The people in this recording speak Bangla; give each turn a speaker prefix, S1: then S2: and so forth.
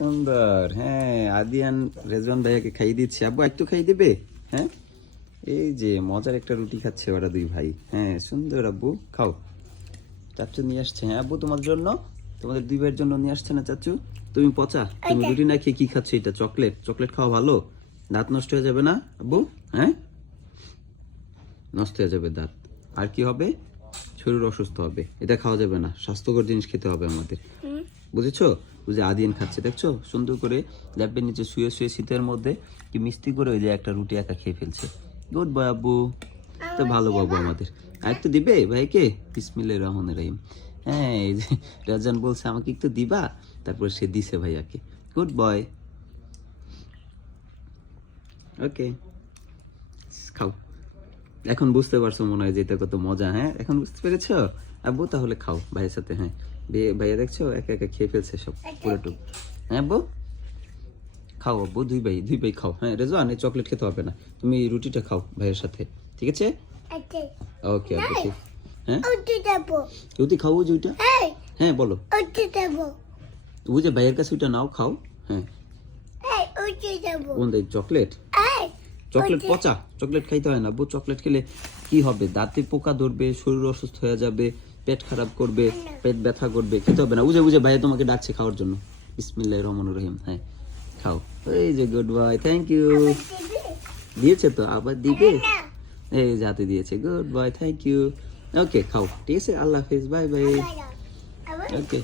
S1: সুন্দর। হ্যাঁ আদিয়ান রেজন ভাইয়াকে খাইয়ে দিচ্ছে। আব্বু একটু খাইয়ে দেবে? হ্যাঁ? এই যে মজার একটা রুটি খাচ্ছে ওরা দুই ভাই। হ্যাঁ সুন্দর আব্বু খাও। চাচু নিয়ে আসছে। হ্যাঁ আব্বু তোমার জন্য? তোমাদের দুই ভাইয়ের জন্য নিয়ে আসছে না চাচু? তুমি পচা? তুমি রুটি না খেয়ে কি খাচ্ছ এটা? চকলেট? চকলেট খাওয়া ভালো? দাঁত নষ্ট হয়ে যাবে না আব্বু? হ্যাঁ? নষ্ট হয়ে যাবে দাঁত। আর কি হবে? শরীর অসুস্থ হবে। এটা খাওয়া যাবে না। স্বাস্থ্যকর জিনিস খেতে হবে আমাদের। বুঝেছ? ওই যে আদিয়ান খাচ্ছে, দেখছ? সুন্দর করে ল্যাপের নিচে শুয়ে শুয়ে শীতের মধ্যে কি মিষ্টি করে ওই যে একটা রুটি একা খেয়ে ফেলছে। গুড বয় আব্বু। তো ভালো বাবু আমাদের। আর একটু দিবে ভাইকে? বিসমিল্লাহ রহমান রহিম। হ্যাঁ এই যে রাজান বলছে, আমাকে একটু দিবা? তারপর সে দিছে ভাইয়াকে। Good boy okay. খাও। এখন বুঝতে পারছ মনে হয় যে এটা কত মজা হ্যাঁ? এখন বুঝতে পেরেছ? আব্বু, তাহলে খাও ভাইয়ের সাথে হ্যাঁ। ভাইয়া- দেখছ? একা একা খেয়ে ফেলছে সব পুরোটুক হ্যাঁ আব্বু খাও আব্বু দুই ভাই দুই ভাই খাও। হ্যাঁ রেজওয়ান এই চকলেট খেতে হবে না। তুমি রুটিটা খাও ভাইয়ের সাথে ঠিক আছে?
S2: Okay.
S1: ওকে আব্বু ঠিক। হ্যাঁ. রুটি খাও ওই যে ওইটা হ্যাঁ বলো. ওই যে ভাইয়ের কাছে ওইটা নাও খাও। হ্যাঁ। দেয় চকলেট. চকলেট পচা? চকলেট খাইতে হয় না। বউ চকলেট খেলে কি হবে? দাঁতে পোকা ধরবে শরীর অসুস্থ হয়ে যাবে পেট খারাপ করবে পেট ব্যথা করবে খেতে হবে না। বুঝে বুঝে ভাই তোমাকে ডাকছে খাওয়ার জন্য। বিসমিল্লাহ রহমান রহিম। হ্যাঁ খাও। এই যে গুড বাই থ্যাংক ইউ দিয়েছে তো? আবার দিবে? এই যাতে হাতে দিয়েছে। Good bye thank you okay খাও। ঠিক আছে আল্লাহ হাফিজ বাই বাই ওকে